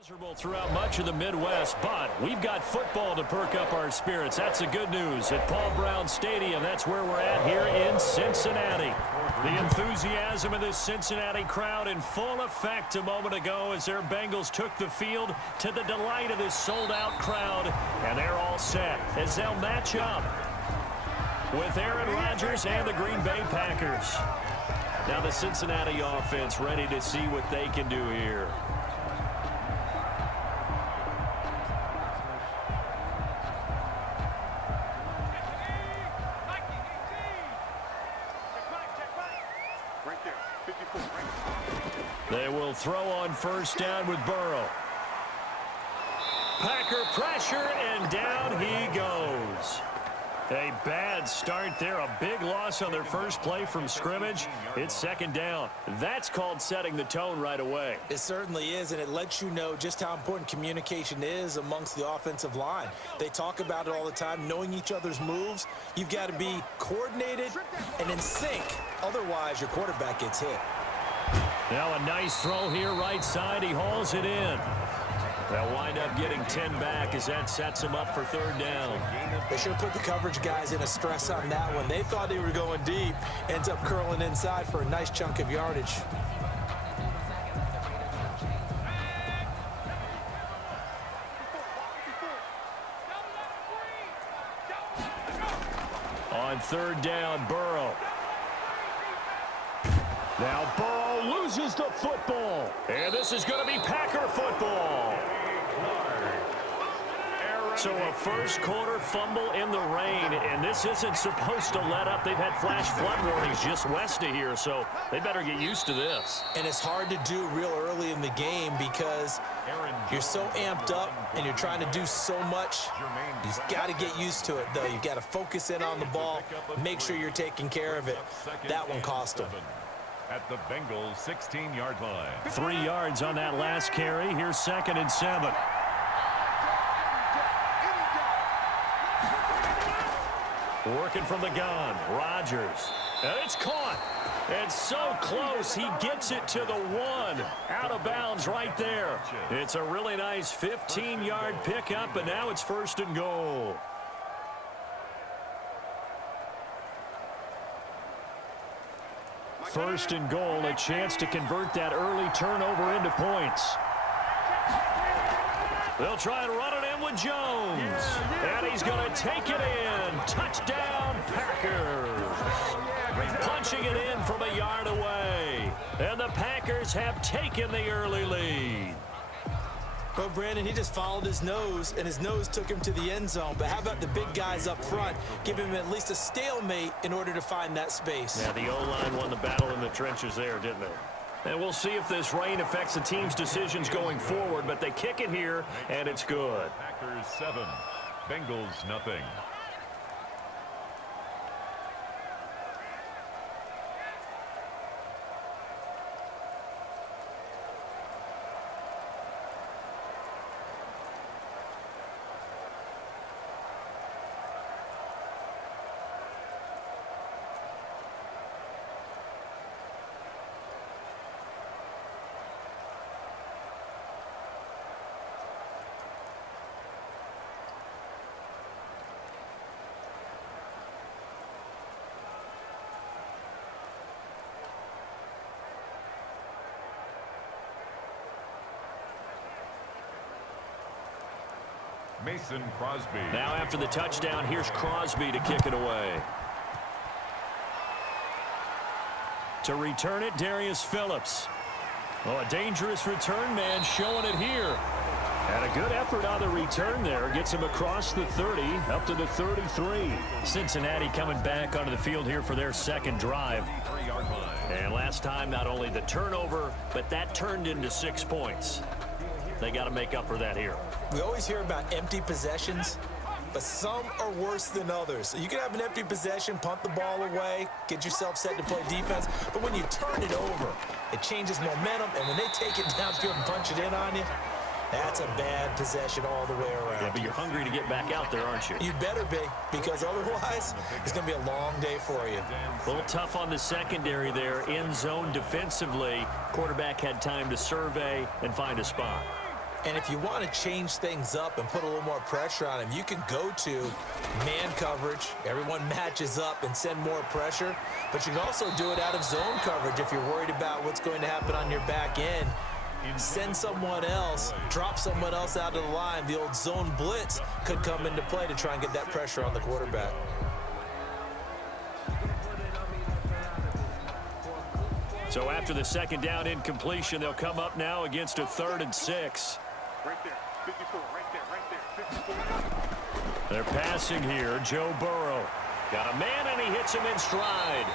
Miserable throughout much of the Midwest, but we've got football to perk up our spirits. That's the good news at Paul Brown Stadium. That's where we're at here in Cincinnati. The enthusiasm of this Cincinnati crowd in full effect a moment ago as their Bengals took the field to the delight of this sold-out crowd. And they're all set as they'll match up with Aaron Rodgers and the Green Bay Packers. Now the Cincinnati offense ready to see what they can do here. They will throw on first down with Burrow. Packer pressure, and down he goes. A bad start there. A big loss on their first play from scrimmage. It's second down. That's called setting the tone right away. It certainly is, and it lets you know just how important communication is amongst the offensive line. They talk about it all the time, knowing each other's moves. You've got to be coordinated and in sync. Otherwise, your quarterback gets hit. Now a nice throw here right side. He hauls it in. They'll wind up getting 10 back as that sets them up for third down. They should put the coverage guys in a stress on that one. They thought they were going deep. Ends up curling inside for a nice chunk of yardage. On third down, Burrow. Now Burrow loses the football. And this is going to be Packer football. So a first quarter fumble in the rain, and this isn't supposed to let up. They've had flash flood warnings just west of here, so they better get used to this. And it's hard to do real early in the game because you're so amped up and you're trying to do so much. You've got to get used to it, though. You've got to focus in on the ball, make sure you're taking care of it. That one cost them. At the Bengals 16-yard line. 3 yards on that last carry. Here's 2nd and 7. Working from the gun, Rodgers. And it's caught. And so close, he gets it to the 1. Out of bounds right there. It's a really nice 15-yard pickup, and now it's 1st and goal. First and goal, a chance to convert that early turnover into points. They'll try and run it in with Jones. And he's going to take it in. Touchdown, Packers. Punching it in from a yard away. And the Packers have taken the early lead. Well, Brandon, he just followed his nose, and his nose took him to the end zone. But how about the big guys up front? Give him at least a stalemate in order to find that space. Yeah, the O-line won the battle in the trenches there, didn't they? And we'll see if this rain affects the team's decisions going forward, but they kick it here, and it's good. Packers 7, Bengals nothing. Mason Crosby. Now after the touchdown, here's Crosby to kick it away. To return it, Darius Phillips. Oh, a dangerous return man showing it here. And a good effort on the return there. Gets him across the 30, up to the 33. Cincinnati coming back onto the field here for their second drive. And last time, not only the turnover, but that turned into 6 points. They got to make up for that here. We always hear about empty possessions, but some are worse than others. You can have an empty possession, punt the ball away, get yourself set to play defense, but when you turn it over, it changes momentum, and when they take it downfield and punch it in on you, that's a bad possession all the way around. Yeah, but you're hungry to get back out there, aren't you? You better be, because otherwise, it's going to be a long day for you. A little tough on the secondary there, in zone defensively. Quarterback had time to survey and find a spot. And if you want to change things up and put a little more pressure on him, you can go to man coverage. Everyone matches up and send more pressure. But you can also do it out of zone coverage if you're worried about what's going to happen on your back end. Send someone else, drop someone else out of the line. The old zone blitz could come into play to try and get that pressure on the quarterback. So after the second down incompletion, they'll come up now against a 3rd and 6. Right there, 54, right there, 54. They're passing here. Joe Burrow. Got a man, and he hits him in stride.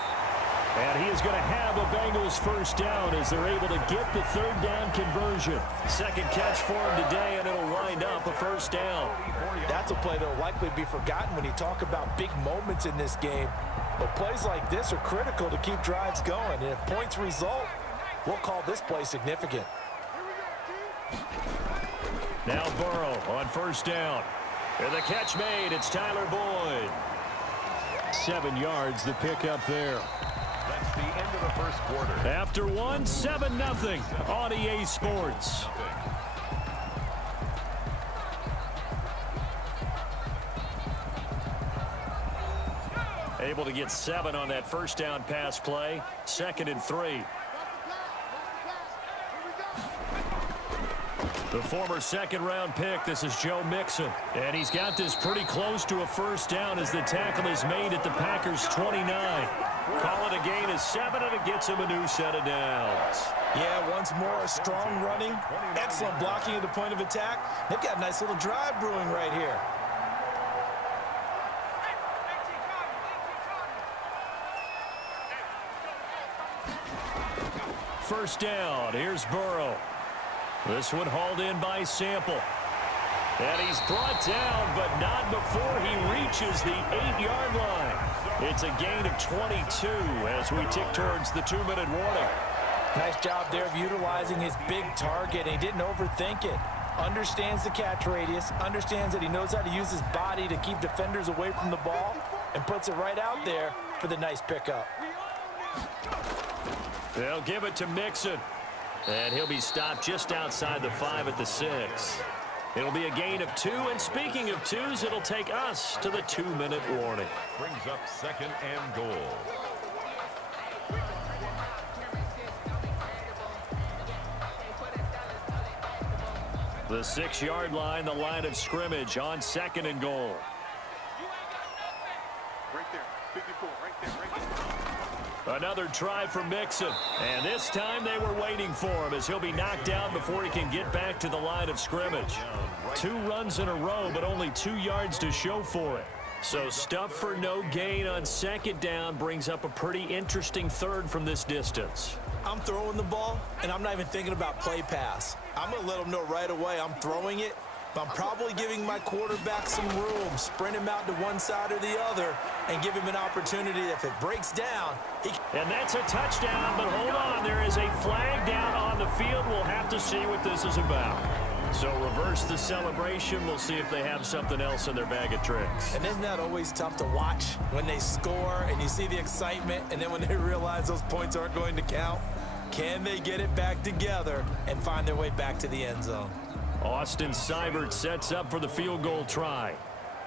And he is going to have a Bengals first down as they're able to get the 3rd down conversion. Second catch for him today, and it'll wind up a first down. That's a play that will likely be forgotten when you talk about big moments in this game. But plays like this are critical to keep drives going. And if points result, we'll call this play significant. Now Burrow on first down. And the catch made. It's Tyler Boyd. 7 yards, the pickup there. That's the end of the first quarter. After one, 7-0 on EA Sports. Able to get 7 on that first down pass play. 2nd and 3. The former second-round pick, this is Joe Mixon. And he's got this pretty close to a first down as the tackle is made at the Packers' 29. Call it a gain of 7, and it gets him a new set of downs. Yeah, once more, strong running, excellent blocking at the point of attack. They've got a nice little drive brewing right here. First down, here's Burrow. This one hauled in by Sample. And he's brought down, but not before he reaches the 8-yard line. It's a gain of 22 as we tick towards the 2-minute warning. Nice job there of utilizing his big target, and he didn't overthink it. Understands the catch radius, understands that he knows how to use his body to keep defenders away from the ball, and puts it right out there for the nice pickup. They'll give it to Mixon. And he'll be stopped just outside the 5 at the 6. It'll be a gain of 2. And speaking of 2s, it'll take us to the 2-minute warning. Brings up 2nd and goal. The 6-yard line, the line of scrimmage on 2nd and goal. Right there, 54, right there, right there. Another try for Mixon. And this time they were waiting for him as he'll be knocked down before he can get back to the line of scrimmage. 2 runs in a row, but only 2 yards to show for it. So stuff for no gain on 2nd down brings up a pretty interesting 3rd from this distance. I'm throwing the ball, and I'm not even thinking about play pass. I'm going to let them know right away I'm throwing it, but I'm probably giving my quarterback some room, sprint him out to one side or the other, and give him an opportunity. If it breaks down, and that's a touchdown, but hold on, there is a flag down on the field. We'll have to see what this is about. So reverse the celebration. We'll see if they have something else in their bag of tricks. And isn't that always tough to watch when they score and you see the excitement, and then when they realize those points aren't going to count? Can they get it back together and find their way back to the end zone? Austin Seibert sets up for the field goal try.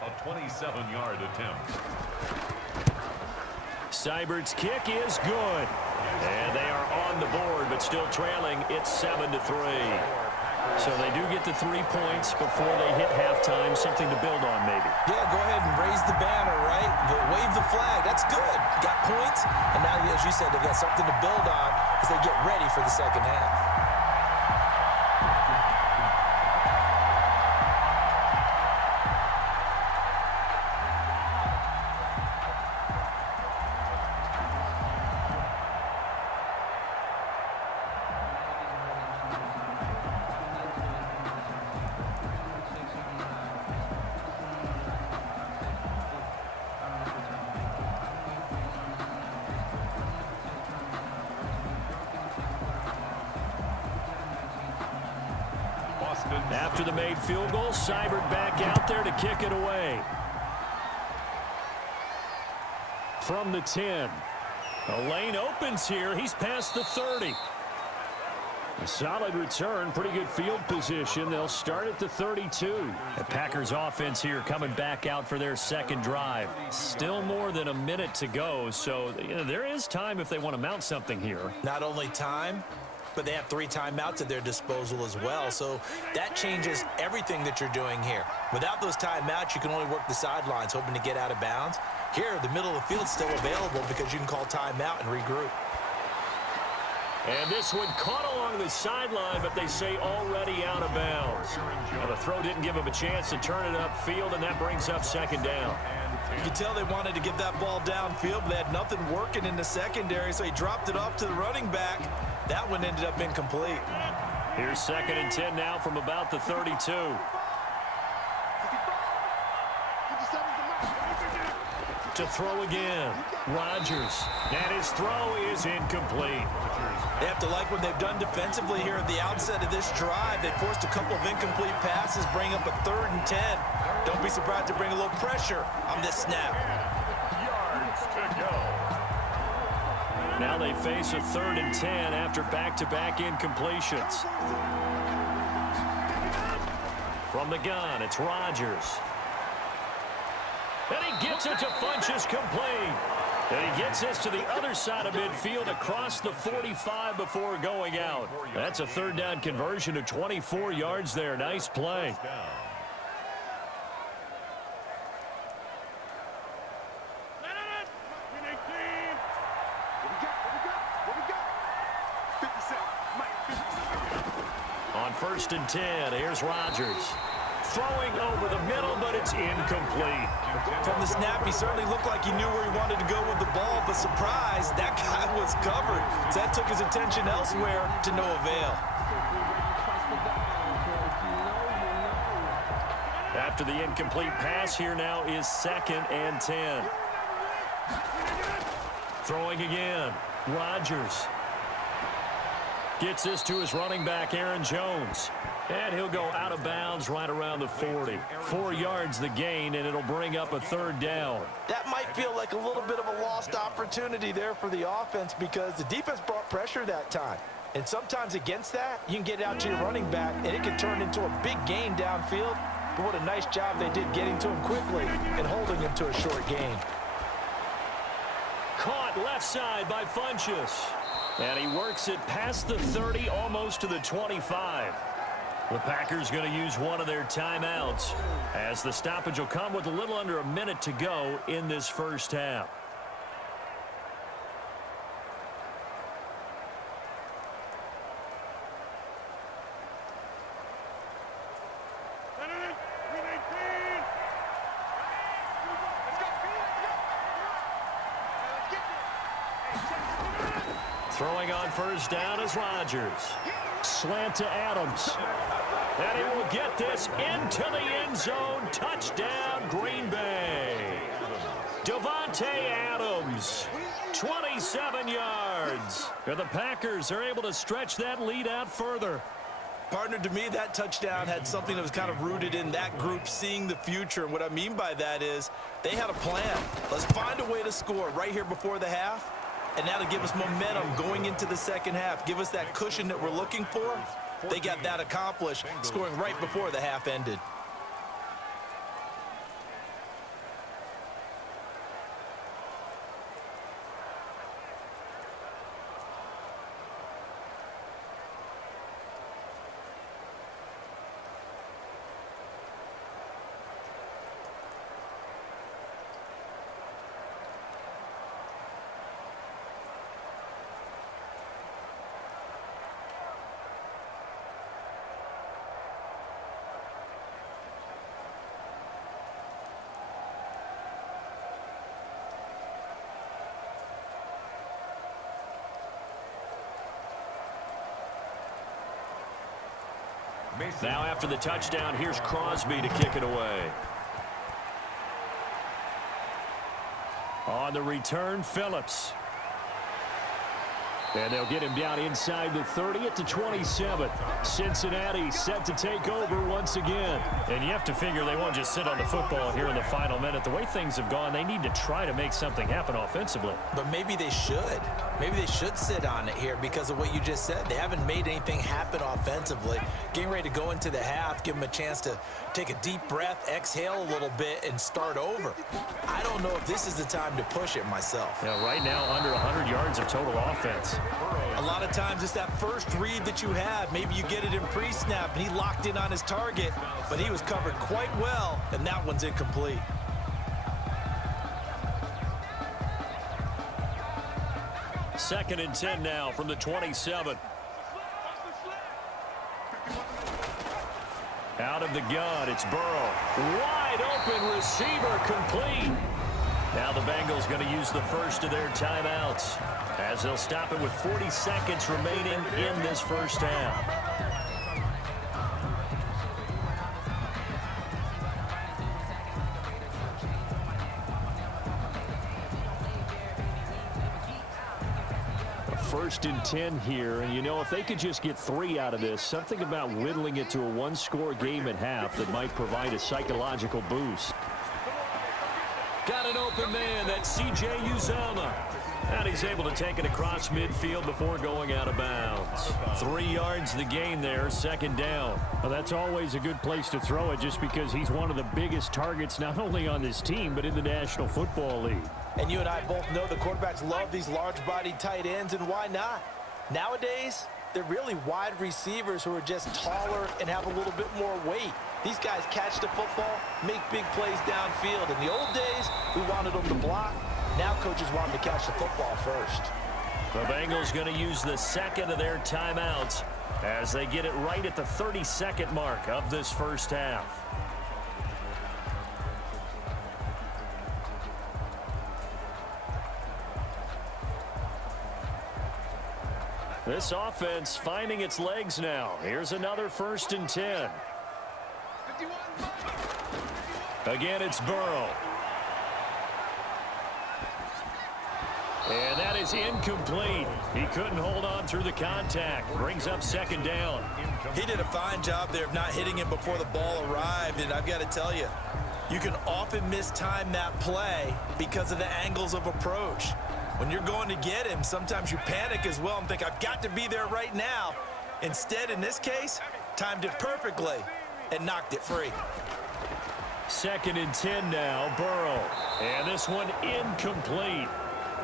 A 27-yard attempt. Seibert's kick is good. And they are on the board, but still trailing. It's 7-3. So they do get the 3 points before they hit halftime. Something to build on, maybe. Yeah, go ahead and raise the banner, right? Wave the flag. That's good. Got points. And now, as you said, they've got something to build on as they get ready for the second half. After the made field goal, Seibert back out there to kick it away. From the 10. A lane opens here. He's past the 30. A solid return, pretty good field position. They'll start at the 32. The Packers offense here coming back out for their second drive. Still more than a minute to go, so there is time if they want to mount something here. Not only time, but they have 3 timeouts at their disposal as well, so that changes everything that you're doing here. Without those timeouts, you can only work the sidelines, hoping to get out of bounds. Here, the middle of the field is still available because you can call timeout and regroup. And this one caught along the sideline, but they say already out of bounds. Now, the throw didn't give him a chance to turn it upfield, and that brings up second down. You can tell they wanted to get that ball downfield, but they had nothing working in the secondary, so he dropped it off to the running back. That one ended up incomplete. Here's 2nd and 10 now from about the 32. To throw again, Rodgers, and his throw is incomplete. They have to like what they've done defensively here at the outset of this drive. They forced a couple of incomplete passes, bring up a 3rd and 10. Don't be surprised to bring a little pressure on this snap. Yards to go. Now they face a 3rd and 10 after back-to-back incompletions. From the gun, it's Rodgers. And he gets it to Funchess complete. And he gets this to the other side of midfield across the 45 before going out. That's a 3rd down conversion of 24 yards there. Nice play. On 1st and 10, here's Rodgers. Throwing over the middle, but it's incomplete. From the snap, he certainly looked like he knew where he wanted to go with the ball, but surprise, that guy was covered. So that took his attention elsewhere to no avail. After the incomplete pass, here now is 2nd and 10. Throwing again, Rodgers. Gets this to his running back, Aaron Jones. And he'll go out of bounds right around the 40. 4 yards the gain, and it'll bring up a 3rd down. That might feel like a little bit of a lost opportunity there for the offense because the defense brought pressure that time. And sometimes against that, you can get out to your running back, and it can turn into a big gain downfield. But what a nice job they did getting to him quickly and holding him to a short gain. Caught left side by Funchess. And he works it past the 30, almost to the 25. The Packers going to use one of their timeouts as the stoppage will come with a little under a minute to go in this first half. Throwing on 1st down is Rodgers. Slant to Adams. And he will get this into the end zone. Touchdown, Green Bay. Davante Adams, 27 yards. And the Packers are able to stretch that lead out further. Partner, to me, that touchdown had something that was kind of rooted in that group seeing the future. And what I mean by that is they had a plan. Let's find a way to score right here before the half. And now to give us momentum going into the second half, give us that cushion that we're looking for. They got that accomplished, scoring right before the half ended. Now after the touchdown, here's Crosby to kick it away. On the return, Phillips. And they'll get him down inside the 30 at the 27. Cincinnati set to take over once again. And you have to figure they won't just sit on the football here in the final minute. The way things have gone, they need to try to make something happen offensively. But maybe they should. Maybe they should sit on it here because of what you just said. They haven't made anything happen offensively. Getting ready to go into the half, give them a chance to take a deep breath, exhale a little bit, and start over. I don't know if this is the time to push it myself. Yeah, right now, under 100 yards of total offense. A lot of times it's that first read that you have. Maybe you get it in pre-snap, and he locked in on his target, but he was covered quite well, and that one's incomplete. Second and 10 now from the 27. Out of the gun, it's Burrow. Wide open receiver, complete. Now the Bengals going to use the first of their timeouts as they'll stop it with 40 seconds remaining in this first half. First and 10 here, and you know, if they could just get 3 out of this, something about whittling it to a one-score game at half that might provide a psychological boost. Got an open man, that's C.J. Uzomah. And he's able to take it across midfield before going out of bounds. 3 yards the gain there, second down. Well, that's always a good place to throw it just because he's one of the biggest targets not only on this team but in the National Football League. And you and I both know the quarterbacks love these large-bodied tight ends, and why not? Nowadays, they're really wide receivers who are just taller and have a little bit more weight. These guys catch the football, make big plays downfield. In the old days, we wanted them to block. Now coaches want them to catch the football first. The Bengals going to use the second of their timeouts as they get it right at the 30-second mark of this first half. This offense finding its legs now. Here's another first and 10. Again, it's Burrow. And that is incomplete. He couldn't hold on through the contact. Brings up second down. He did a fine job there of not hitting him before the ball arrived, and I've got to tell you, you can often mistime that play because of the angles of approach. When you're going to get him, sometimes you panic as well and think, I've got to be there right now. Instead, in this case, timed it perfectly and knocked it free. Second and 10 now, Burrow. And this one incomplete.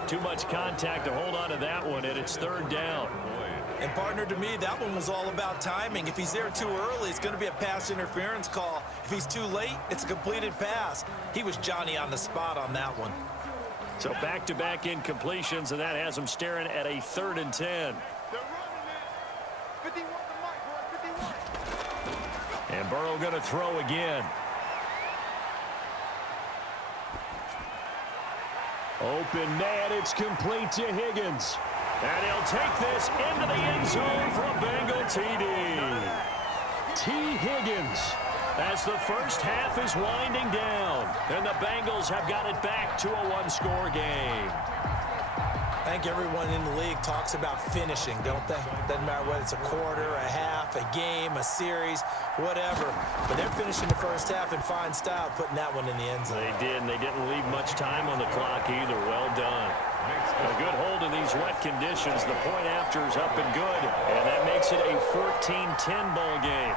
Too much contact to hold on to that one, and it's third down. And partner, to me, that one was all about timing. If he's there too early, it's going to be a pass interference call. If he's too late, it's a completed pass. He was Johnny on the spot on that one. So back-to-back incompletions, and that has him staring at a third and 10. And Burrow going to throw again. Open man, it's complete to Higgins. And he'll take this into the end zone for a Bengal TD. T. Higgins, as the first half is winding down, and the Bengals have got it back to a one-score game. I think everyone in the league talks about finishing, don't they? Doesn't matter whether it's a quarter, a half, a game, a series, whatever. But they're finishing the first half in fine style, putting that one in the end zone. They did, and they didn't leave much time on the clock either. Well done. A good hold in these wet conditions. The point after is up and good, and that makes it a 14-10 ball game.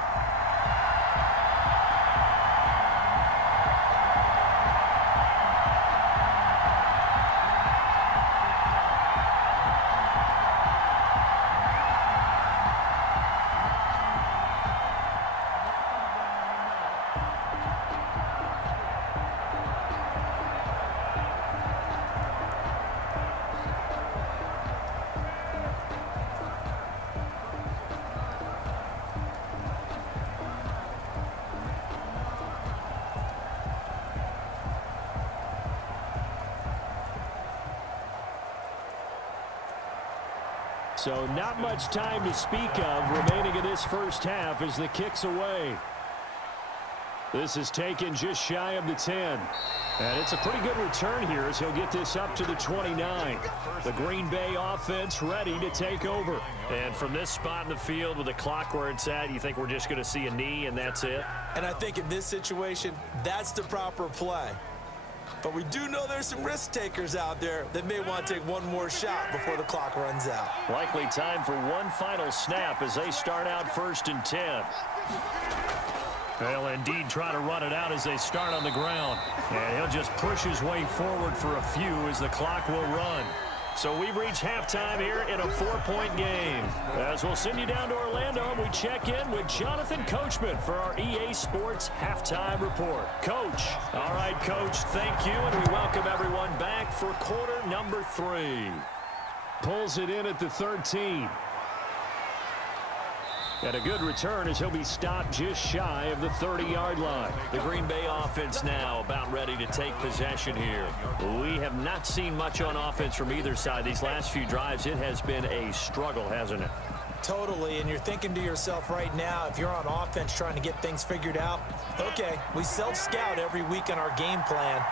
So not much time to speak of remaining in this first half as the kick's away. This is taken just shy of the 10. And it's a pretty good return here as he'll get this up to the 29. The Green Bay offense ready to take over. And from this spot in the field with the clock where it's at, you think we're just going to see a knee and that's it? And I think in this situation, that's the proper play. But we do know there's some risk takers out there that may want to take one more shot before the clock runs out. Likely time for one final snap as they start out 1st and 10. They'll indeed try to run it out as they start on the ground. And he'll just push his way forward for a few as the clock will run. So we've reached halftime here in a 4-point game. As we'll send you down to Orlando, and we check in with Jonathan Coachman for our EA Sports Halftime Report. Coach. All right, Coach, thank you, and we welcome everyone back for quarter number 3. Pulls it in at the 13. And a good return as he'll be stopped just shy of the 30-yard line. The Green Bay offense now about ready to take possession here. We have not seen much on offense from either side these last few drives. It has been a struggle, hasn't it? Totally, and you're thinking to yourself right now, if you're on offense trying to get things figured out, okay, we self-scout every week in our game plan.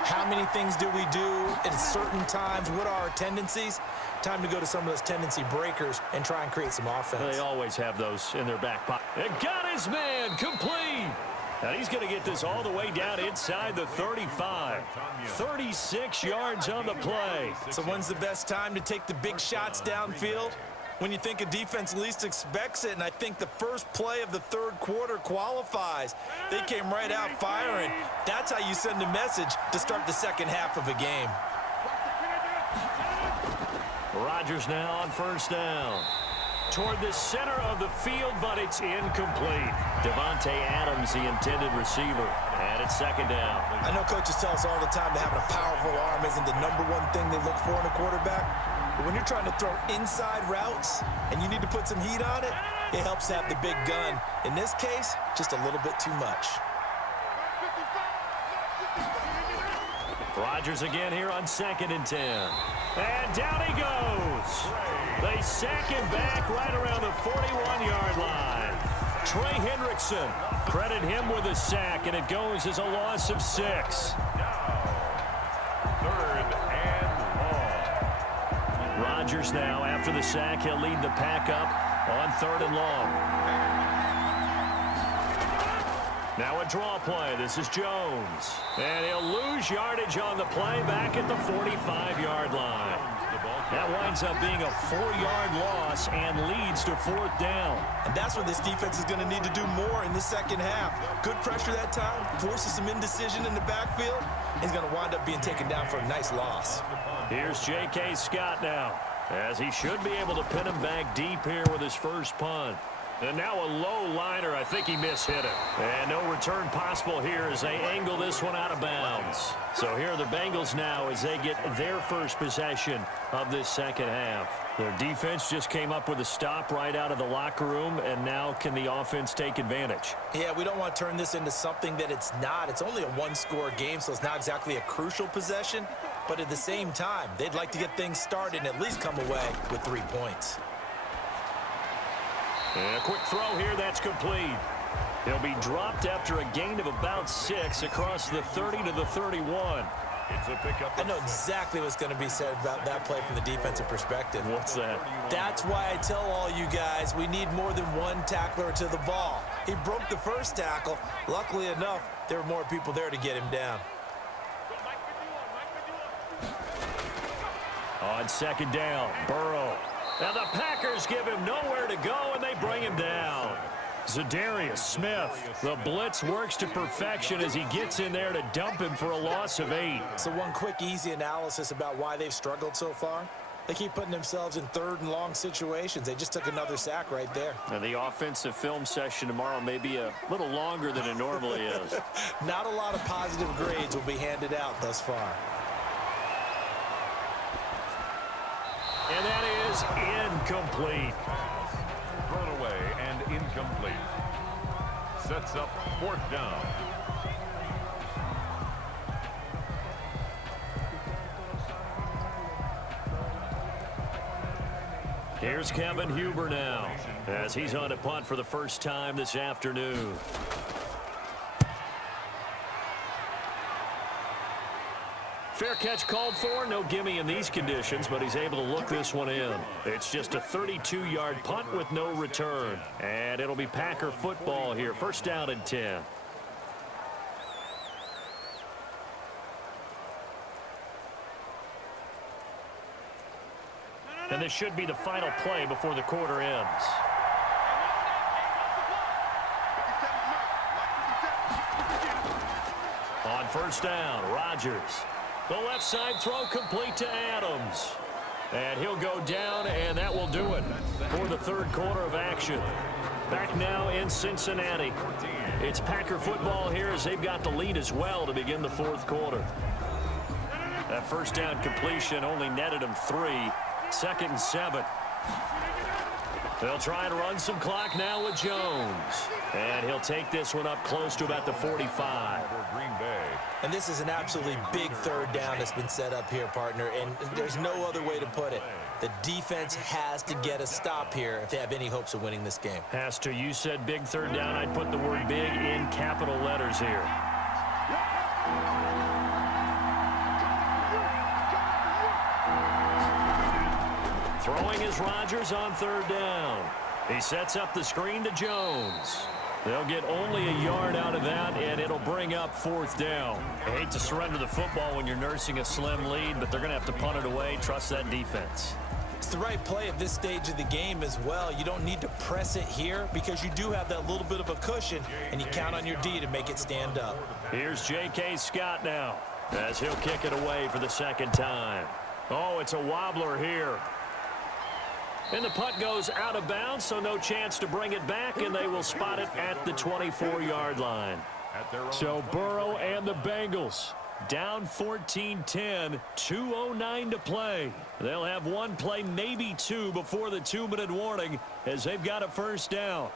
How many things do we do at certain times? What are our tendencies? Time to go to some of those tendency breakers and try and create some offense. They always have those in their back pocket. And got his man complete. And he's going to get this all the way down inside the 35. 36 yards on the play. So when's the best time to take the big shots downfield? When you think a defense least expects it, and I think the first play of the third quarter qualifies. They came right out firing. That's how you send a message to start the second half of a game. Rodgers now on 1st down. Toward the center of the field, but it's incomplete. Devontae Adams, the intended receiver. And it's 2nd down. I know coaches tell us all the time that having a powerful arm isn't the #1 thing they look for in a quarterback. But when you're trying to throw inside routes and you need to put some heat on it, it helps to have the big gun. In this case, just a little bit too much. Rodgers again here on 2nd and 10. And down he goes. They sack him back right around the 41-yard line. Trey Hendrickson, credit him with a sack, and it goes as a loss of 6. Third and long. Rodgers now, after the sack, he'll lead the pack up on 3rd and long. Now a draw play. This is Jones. And he'll lose yardage on the play back at the 45-yard line. That winds up being a 4-yard loss and leads to 4th down. And that's what this defense is going to need to do more in the second half. Good pressure that time, forces some indecision in the backfield. He's going to wind up being taken down for a nice loss. Here's J.K. Scott now, as he should be able to pin him back deep here with his first punt. And now a low liner. I think he mishit it. And no return possible here as they angle this one out of bounds. So here are the Bengals now as they get their first possession of this second half. Their defense just came up with a stop right out of the locker room, and now can the offense take advantage? Yeah, we don't want to turn this into something that it's not. It's only a one-score game, so it's not exactly a crucial possession. But at the same time, they'd like to get things started and at least come away with 3 points. And a quick throw here, that's complete. He'll be dropped after a gain of about 6 across the 30 to the 31. It's a pickup. I know exactly what's going to be said about that play from the defensive perspective. What's that? That's why I tell all you guys we need more than one tackler to the ball. He broke the first tackle. Luckily enough, there were more people there to get him down. On 2nd down, Burrow. Now the Packers give him nowhere to go, and they bring him down. Zadarius Smith, the blitz works to perfection as he gets in there to dump him for a loss of 8. So one quick, easy analysis about why they've struggled so far. They keep putting themselves in 3rd and long situations. They just took another sack right there. Now the offensive film session tomorrow may be a little longer than it normally is. Not a lot of positive grades will be handed out thus far. And that is incomplete. Thrown away and incomplete. Sets up 4th down. Here's Kevin Huber now, as he's on a punt for the first time this afternoon. Fair catch called for. No gimme in these conditions, but he's able to look this one in. It's just a 32-yard punt with no return. And it'll be Packer football here. First down and 10. And this should be the final play before the quarter ends. On first down, Rodgers. The left side throw complete to Adams. And he'll go down, and that will do it for the third quarter of action. Back now in Cincinnati. It's Packer football here as they've got the lead as well to begin the fourth quarter. That first down completion only netted them 3. Second and 7. They'll try and run some clock now with Jones. And he'll take this one up close to about the 45. Green Bay. And this is an absolutely big third down that's been set up here, partner, and there's no other way to put it. The defense has to get a stop here if they have any hopes of winning this game. Has to. You said big third down. I'd put the word big in capital letters here. Throwing is Rodgers on third down. He sets up the screen to Jones. They'll get only a yard out of that, and it'll bring up fourth down. I hate to surrender the football when you're nursing a slim lead, but they're going to have to punt it away. Trust that defense. It's the right play at this stage of the game as well. You don't need to press it here because you do have that little bit of a cushion, and you count on your D to make it stand up. Here's J.K. Scott now as he'll kick it away for the second time. Oh, it's a wobbler here. And the punt goes out of bounds, so no chance to bring it back, and they will spot it at the 24-yard line. So Burrow and the Bengals down 14-10, 2:09 to play. They'll have one play, maybe two, before the 2-minute warning as they've got a first down.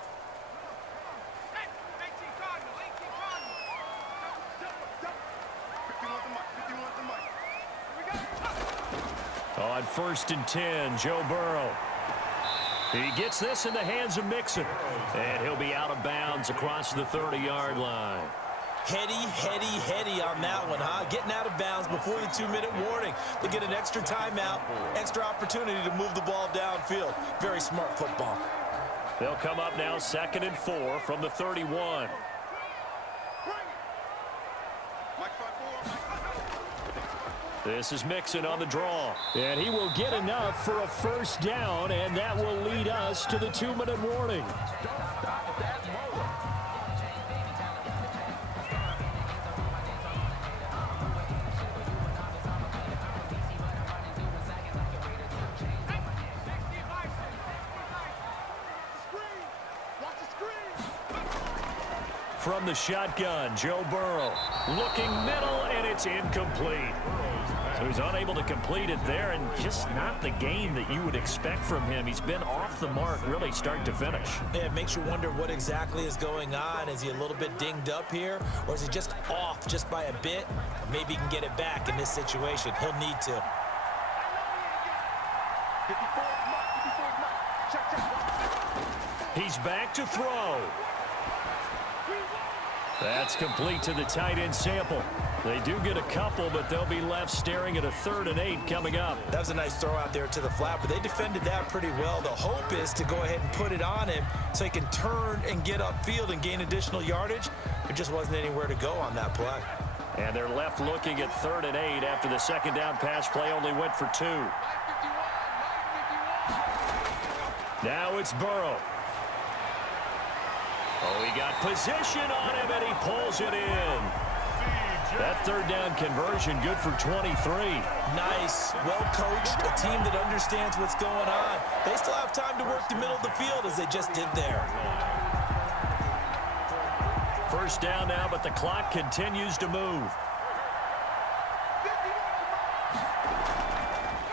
On first and 10, Joe Burrow. He gets this in the hands of Mixon, and he'll be out of bounds across the 30-yard line. Heady on that one, huh? Getting out of bounds before the 2-minute warning. They get an extra timeout, extra opportunity to move the ball downfield. Very smart football. They'll come up now 2nd and 4 from the 31. This is Mixon on the draw, and he will get enough for a first down, and that will lead us to the 2-minute warning. From the shotgun, Joe Burrow looking middle, and it's incomplete. So he's unable to complete it there, and just not the game that you would expect from him. He's been off the mark really start to finish. Yeah, it makes you wonder what exactly is going on. Is he a little bit dinged up here, or is he just off just by a bit? Maybe he can get it back in this situation. He'll need to. He's back to throw. That's complete to the tight end Sample. They do get a couple, but they'll be left staring at a 3rd and 8 coming up. That was a nice throw out there to the flat, but they defended that pretty well. The hope is to go ahead and put it on him so he can turn and get upfield and gain additional yardage. There just wasn't anywhere to go on that play. And they're left looking at 3rd and 8 after the second down pass play only went for 2. Now it's Burrow. Oh, he got position on him, and he pulls it in. That 3rd down conversion good for 23. Nice, well coached, a team that understands what's going on. They still have time to work the middle of the field as they just did there. First down now, but the clock continues to move.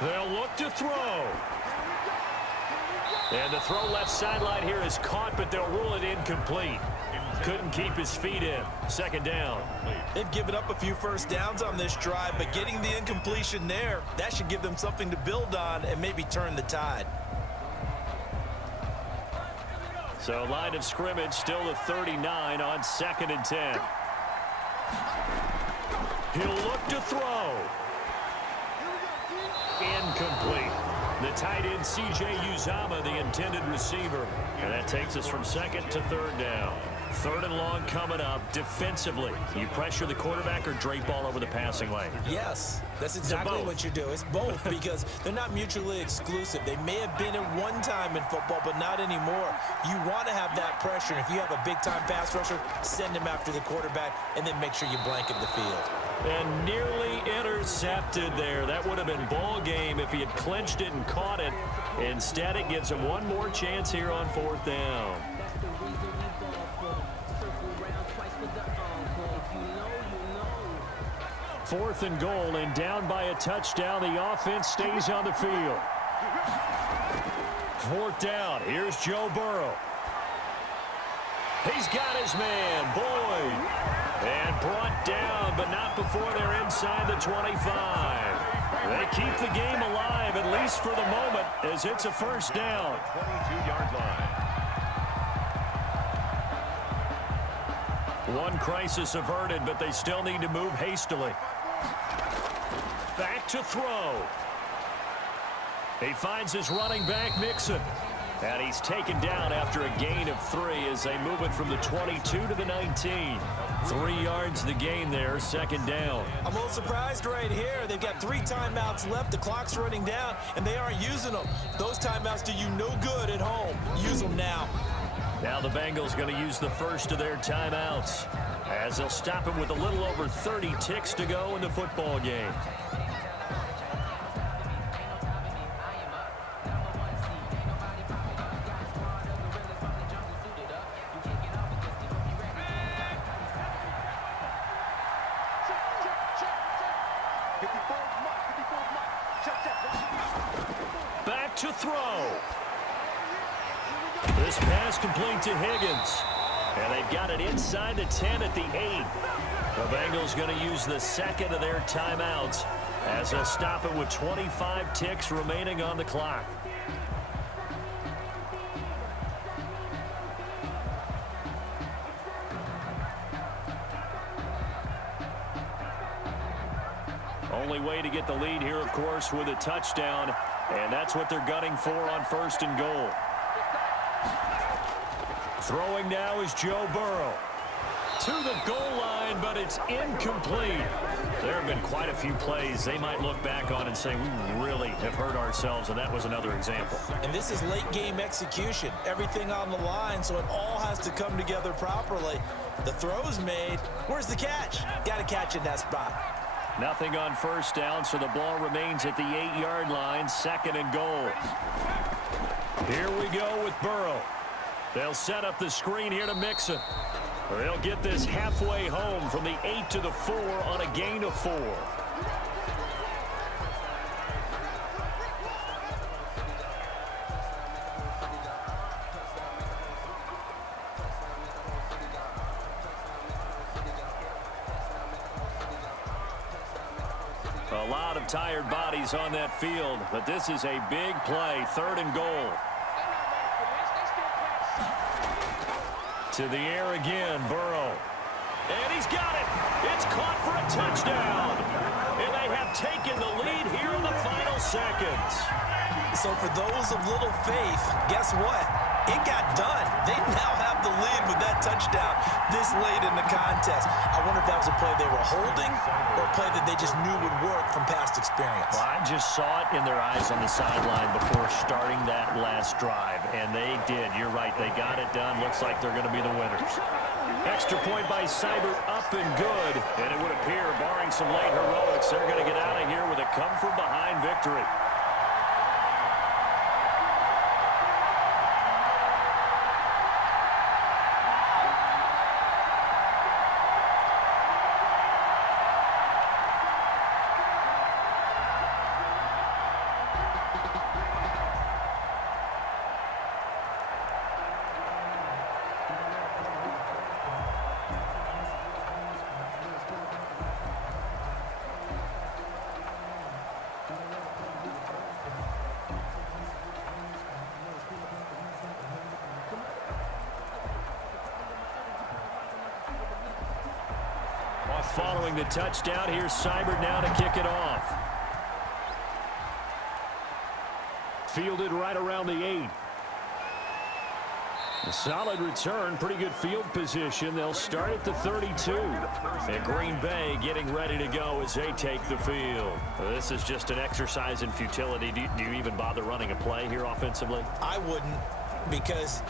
They'll look to throw. And the throw left sideline here is caught, but they'll rule it incomplete. Couldn't keep his feet in. Second down. They've given up a few first downs on this drive, but getting the incompletion there, that should give them something to build on and maybe turn the tide. So line of scrimmage still the 39 on 2nd and 10. He'll look to throw. incomplete. The tight end, C.J. Uzomah, the intended receiver. And that takes us from second to third down. Third and long coming up. Defensively, you pressure the quarterback or drape all over the passing lane? Yes, that's exactly what you do. It's both because they're not mutually exclusive. They may have been at one time in football, but not anymore. You want to have that pressure. And if you have a big-time pass rusher, send him after the quarterback and then make sure you blanket the field. And nearly intercepted there. That would have been ball game if he had clinched it and caught it. Instead, it gives him one more chance here on fourth down. Fourth and goal, and down by a touchdown. The offense stays on the field. Fourth down. Here's Joe Burrow. He's got his man, Boyd. And brought down, but not before they're inside the 25. They keep the game alive, at least for the moment, as it's a first down. 22-yard line. One crisis averted, but they still need to move hastily. Back to throw. He finds his running back, Mixon. And he's taken down after a gain of 3 as they move it from the 22 to the 19. 3 yards the gain there, second down. I'm a little surprised right here. They've got 3 timeouts left. The clock's running down, and they aren't using them. Those timeouts do you no good at home. Use them now. Now the Bengals going to use the first of their timeouts as they'll stop him with a little over 30 ticks to go in the football game. Back to throw. This pass complete to Higgins. And they've got it inside the 10 at the 8. The Bengals going to use the second of their timeouts as they'll stop it with 25 ticks remaining on the clock. Only way to get the lead here, of course, with a touchdown. And that's what they're gunning for on first and goal. Throwing now is Joe Burrow. To the goal line, but it's incomplete. There have been quite a few plays they might look back on and say, we really have hurt ourselves, and that was another example. And this is late game execution. Everything on the line, so it all has to come together properly. The throw's made. Where's the catch? Got to catch in that spot. Nothing on first down, so the ball remains at the 8-yard line, second and goal. Here we go with Burrow. They'll set up the screen here to Mixon. They'll get this halfway home from the 8 to the 4 on a gain of 4. A lot of tired bodies on that field, but this is a big play, third and goal. To the air again, Burrow. And he's got it. It's caught for a touchdown. And they have taken the lead here in the final seconds. So for those of little faith, guess what? It got done. They now have the lead with that touchdown this late in the contest. I wonder if that was a play they were holding or a play that they just knew would work from past experience. Well, I just saw it in their eyes on the sideline before starting that last drive, and they did. You're right. They got it done. Looks like they're going to be the winners. Extra point by Seibert, up and good. And it would appear, barring some late heroics, they're going to get out of here with a come-from-behind victory. Following the touchdown, here's Seibert now to kick it off. Fielded right around the 8. A solid return, pretty good field position. They'll start at the 32. And Green Bay getting ready to go as they take the field. This is just an exercise in futility. Do you even bother running a play here offensively? I wouldn't, because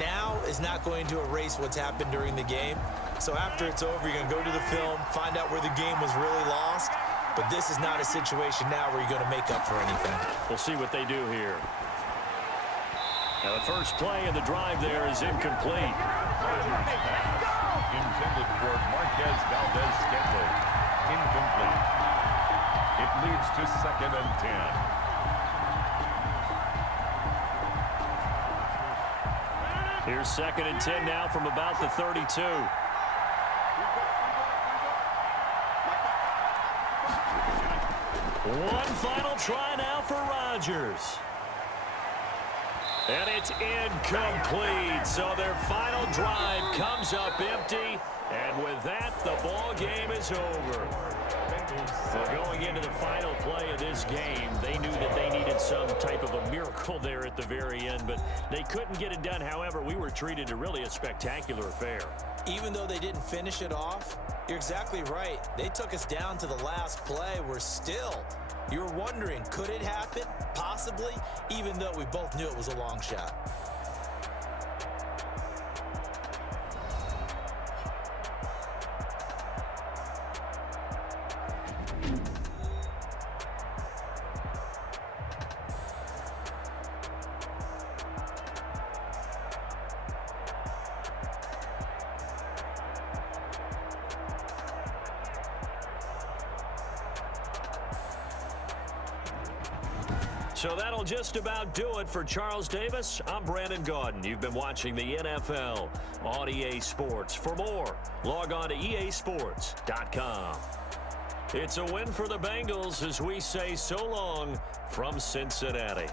now is not going to erase what's happened during the game. So after it's over, you're going to go to the film, find out where the game was really lost. But this is not a situation now where you're going to make up for anything. We'll see what they do here. Now the first play in the drive there is incomplete. Intended for Marquez Valdez-Scantling. Incomplete. It leads to 2nd and 10. Here's 2nd and 10 now from about the 32. One final try now for Rodgers. And it's incomplete. So their final drive comes up empty. And with that, the ball game is over. So going into the final play of this game, they knew that they needed some type of a miracle there at the very end, but they couldn't get it done. However, we were treated to really a spectacular affair. Even though they didn't finish it off, you're exactly right. They took us down to the last play. You're wondering, could it happen? Possibly, even though we both knew it was a long shot. So that'll just about do it for Charles Davis. I'm Brandon Gaudin. You've been watching the NFL on EA Sports. For more, log on to easports.com. It's a win for the Bengals as we say so long from Cincinnati.